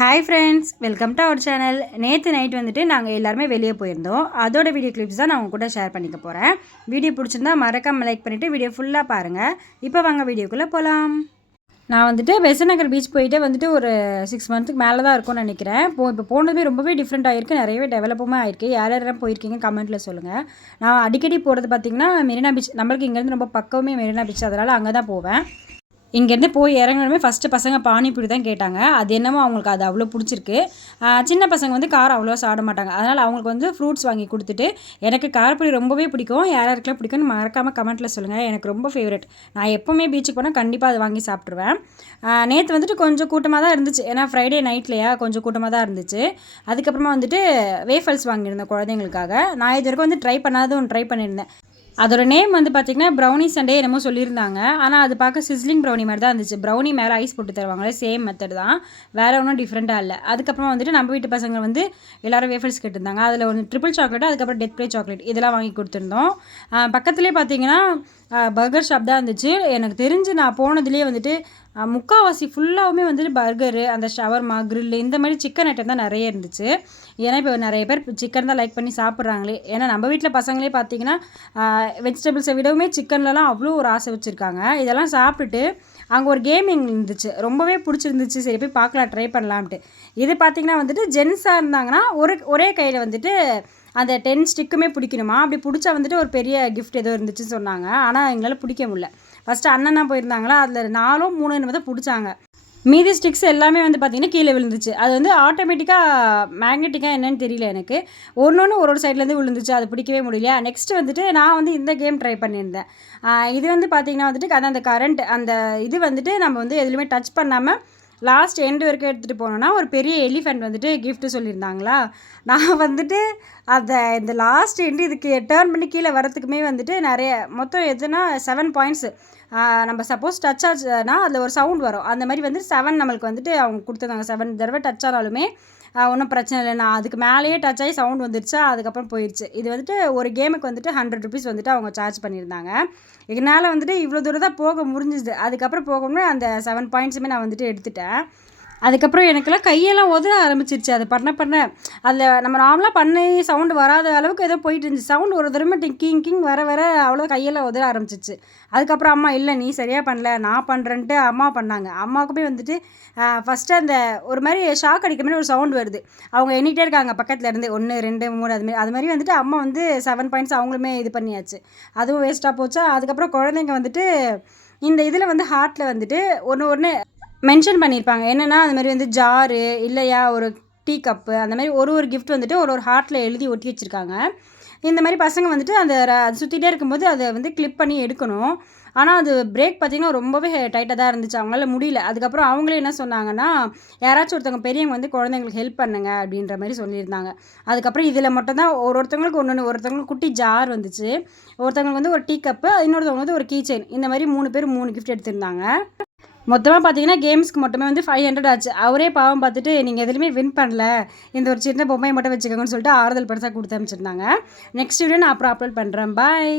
Hi friends, welcome to our channel. நேற்று night வந்துட்டு நாங்கள் எல்லாருமே வெளியே போயிருந்தோம். அதோட வீடியோ கிளிப்ஸ் தான் நான் உங்க கூட ஷேர் பண்ணிக்க போகிறேன். வீடியோ பிடிச்சிருந்தா மறக்காமல் லைக் பண்ணிவிட்டு வீடியோ ஃபுல்லாக பாருங்கள். இப்போ வாங்க வீடியோக்குள்ளே போகலாம். நான் வந்துட்டு பெசன்ட் நகர் பீச் போயிட்டு வந்துட்டு ஒரு 6 மந்த்துக்கு மேலே தான் இருக்கும்னு நினைக்கிறேன். இப்போ போனதுமே ரொம்பவே டிஃப்ரெண்ட் ஆகிருக்கு, நிறையவே டெவலப்புமே ஆகிருக்கு. யாரெல்லாம் போயிருக்கீங்க கமெண்ட்டில் சொல்லுங்கள். நான் அடிக்கடி போகிறது பார்த்திங்கன்னா மெரினா பீச். நம்மளுக்கு இங்கேருந்து ரொம்ப பக்கமே மெரினா பீச், அதனால் அங்கே தான் போவேன். இங்கேருந்து போய் இறங்கணுமே ஃபஸ்ட்டு பசங்க பானிபூரி தான் கேட்டாங்க. அது என்னமோ அவங்களுக்கு அது அவ்வளோ பிடிச்சிருக்கு. சின்ன பசங்க வந்து காரம் அவ்வளோவா சாப்பிட மாட்டாங்க. அதனால் அவங்களுக்கு வந்து ஃப்ரூட்ஸ் வாங்கி கொடுத்துட்டு, எனக்கு காரப்பொரி ரொம்பவே பிடிக்கும். யாருக்கெல்லாம் பிடிக்கும்னு மறக்காமல் கமெண்ட்டில் சொல்லுங்கள். எனக்கு ரொம்ப ஃபேவரட். நான் எப்போவுமே பீச்சுக்கு போனால் கண்டிப்பாக அது வாங்கி சாப்பிட்ருவேன். நேற்று வந்துட்டு கொஞ்சம் கூட்டமாக தான் இருந்துச்சு. ஏன்னா ஃப்ரைடே நைட்லையா கொஞ்சம் கூட்டமாக தான் இருந்துச்சு. அதுக்கப்புறமா வந்துட்டு வேஃபல்ஸ் வாங்கியிருந்தேன் குழந்தைங்களுக்காக. நான் இது வரைக்கும் வந்து ட்ரை பண்ணாத ஒன்று ட்ரை பண்ணியிருந்தேன். அதோட நேம் வந்து பார்த்திங்கன்னா ப்ரௌனி சண்டே என்னமோ சொல்லியிருந்தாங்க. ஆனால் அது பார்க்க சிஸ்லிங் ப்ரௌனி மாதிரி தான் இருந்துச்சு. ப்ரௌனி மேலே ஐஸ் போட்டு தருவாங்களே, சேம் மெத்தட் தான், வேறு ஒன்றும் டிஃப்ரெண்ட்டாக இல்லை. அதுக்கப்புறமா வந்துட்டு நம்ம வீட்டு பசங்க வந்து எல்லோரும் வேஃபல்ஸ் கேட்டிருந்தாங்க. அதில் ஒன்று ட்ரிபிள் சாக்லேட், அதுக்கப்புறம் டெத் ப்ளே சாக்லேட், இதெல்லாம் வாங்கி கொடுத்துருந்தோம். பக்கத்துலேயே பார்த்திங்கன்னா பர்கர் ஷாப் தான் இருந்துச்சு. எனக்கு தெரிஞ்சு நான் போனதுலேயே வந்துட்டு முக்கால்வாசி ஃபுல்லாகவுமே வந்துட்டு பர்கரு, அந்த ஷவர்மா, க்ரில்லு, இந்த மாதிரி சிக்கன் ஐட்டம் தான் நிறைய இருந்துச்சு. ஏன்னா இப்போ நிறைய பேர் சிக்கன் தான் லைக் பண்ணி சாப்பிட்றாங்களே. ஏன்னா நம்ம வீட்டில் பசங்களே பார்த்திங்கன்னா வெஜிடபிள்ஸை விடவுமே சிக்கன்லலாம் அவ்வளோ ஒரு ஆசை வச்சுருக்காங்க. இதெல்லாம் சாப்பிட்டுட்டு அங்கே ஒரு கேமிங் இருந்துச்சு, ரொம்பவே பிடிச்சிருந்துச்சு. சரி போய் பார்க்கலாம், ட்ரை பண்ணலாம்ட்டு. இது பார்த்திங்கன்னா வந்துட்டு ஜென்ஸாக இருந்தாங்கன்னா ஒரே கையில் வந்துட்டு அந்த 10 ஸ்டிக்குமே பிடிக்கணுமா. அப்படி பிடிச்சா வந்துட்டு ஒரு பெரிய கிஃப்ட் ஏதோ இருந்துச்சுன்னு சொன்னாங்க. ஆனால் எங்களால் பிடிக்க முடியல. ஃபஸ்ட்டு அண்ணனா போயிருந்தாங்களா, அதில் 4 3 தான் பிடிச்சாங்க. மீதி ஸ்டிக்ஸ் எல்லாமே வந்து பார்த்திங்கன்னா கீழே விழுந்துச்சு. அது வந்து ஆட்டோமேட்டிக்காக மேக்னெட்டிக்காக என்னன்னு தெரியல எனக்கு. ஒன்று ஒரு சைட்லேருந்து விழுந்துச்சு, அது பிடிக்கவே முடியல. நெக்ஸ்ட்டு வந்துட்டு நான் வந்து இந்த கேம் ட்ரை பண்ணியிருந்தேன். இது வந்து பார்த்திங்கன்னா வந்துட்டு அந்த கரண்ட் அந்த இது வந்துட்டு நம்ம வந்து எதுலையுமே டச் பண்ணாமல் லாஸ்ட் எண்டு வரைக்கும் எடுத்துகிட்டு போனோன்னா ஒரு பெரிய எலிஃபெண்ட் வந்துட்டு கிஃப்ட்டு சொல்லியிருந்தாங்களா. நான் வந்துட்டு இந்த லாஸ்ட் எண்டு இதுக்கு டேர்ன் பண்ணி கீழே வரத்துக்குமே வந்துட்டு நிறைய மொத்தம் எதுனா 7 பாயிண்ட்ஸு. நம்ம சப்போஸ் டச் ஆச்சுன்னா அதில் ஒரு சவுண்ட் வரும். அந்த மாதிரி வந்து 7 நம்மளுக்கு வந்துட்டு அவங்க கொடுத்துருந்தாங்க. 7 தடவை டச் ஆனாலுமே ஒன்றும் பிரச்சனை இல்லை. நான் அதுக்கு மேலேயே டச் ஆகி சவுண்ட் வந்துருச்சா, அதுக்கப்புறம் போயிடுச்சு. இது வந்துட்டு ஒரு கேமுக்கு வந்துட்டு 100 ருபீஸ் வந்துட்டு அவங்க சார்ஜ் பண்ணியிருந்தாங்க. இதனால் வந்துட்டு இவ்வளோ தூரம் தான் போக முடிஞ்சுது. அதுக்கப்புறம் போகணும்னு அந்த 7 பாயிண்ட்ஸுமே நான் வந்துட்டு எடுத்துட்டேன். அதுக்கப்புறம் எனக்கெல்லாம் கையெல்லாம் உதற ஆரம்பிச்சிருச்சு. அது பண்ண அதில் நம்ம நார்மலாக பண்ணி சவுண்டு வராத அளவுக்கு ஏதோ போயிட்டு இருந்துச்சு. சவுண்டு ஒரு தடவை கிங் கிங் வர அவ்வளோ கையெல்லாம் உதற ஆரம்பிச்சிச்சு. அதுக்கப்புறம் அம்மா இல்லை நீ சரியாக பண்ணல, நான் பண்ணுறேன்ட்டு அம்மா பண்ணாங்க. அம்மாவுக்குமே வந்துட்டு ஃபஸ்ட்டு அந்த ஒரு மாதிரி ஷாக் அடிக்கிற மாதிரி ஒரு சவுண்டு வருது. அவங்க எண்ணிகிட்டே இருக்காங்க பக்கத்தில் இருந்து 1 2 3 அது மாதிரி வந்துட்டு அம்மா வந்து 7 பாயிண்ட்ஸ் அவங்களுமே இது பண்ணியாச்சு. அதுவும் வேஸ்ட்டாக போச்சா. அதுக்கப்புறம் குழந்தைங்க வந்துட்டு இந்த இதில் வந்து ஹார்ட்டில் வந்துட்டு ஒன்று மென்ஷன் பண்ணியிருப்பாங்க. என்னென்னா அது மாதிரி வந்து ஜாரு இல்லையா ஒரு டீ கப்பு, அந்த மாதிரி ஒரு கிஃப்ட் வந்துட்டு ஒரு ஹார்ட்டில் எழுதி ஒட்டி வச்சுருக்காங்க. இந்த மாதிரி பசங்க வந்துட்டு அது சுற்றிட்டே இருக்கும்போது அதை வந்து கிளிப் பண்ணி எடுக்கணும். ஆனால் அது பிரேக் பார்த்திங்கன்னா ரொம்பவே டைட்டாக தான் இருந்துச்சு, அவங்களால முடியல. அதுக்கப்புறம் அவங்களே என்ன சொன்னாங்கன்னா, யாராச்சும் ஒருத்தவங்க பெரியவங்க வந்து குழந்தைங்களுக்கு ஹெல்ப் பண்ணுங்க அப்படின்ற மாதிரி சொல்லியிருந்தாங்க. அதுக்கப்புறம் இதில் மட்டும் தான் ஒருத்தவங்களுக்கு ஒருத்தவங்களுக்கு குட்டி ஜார் வந்துச்சு, ஒருத்தவங்களுக்கு வந்து ஒரு டீ கப்பு, இன்னொருத்தவங்க வந்து ஒரு கீ செயின். இந்த மாதிரி 3 பேர் 3 கிஃப்ட் எடுத்திருந்தாங்க. மொத்தமாக பார்த்தீங்கன்னா கேம்ஸ்க்கு மட்டுமே வந்து 500 ஆச்சு. அவரே பாவம் பார்த்துட்டு நீங்கள் எதுலையுமே வின் பண்ணல, இந்த ஒரு சின்ன பொம்மையை மட்டும் வச்சுக்கோங்கன்னு சொல்லிட்டு ஆறுதல் பரிசாக கொடுத்து அனுப்பிச்சிருந்தாங்க. நெக்ஸ்ட் வீடியோ நான் அப்புறம் அப்லோட் பண்ணுறேன். பாய்.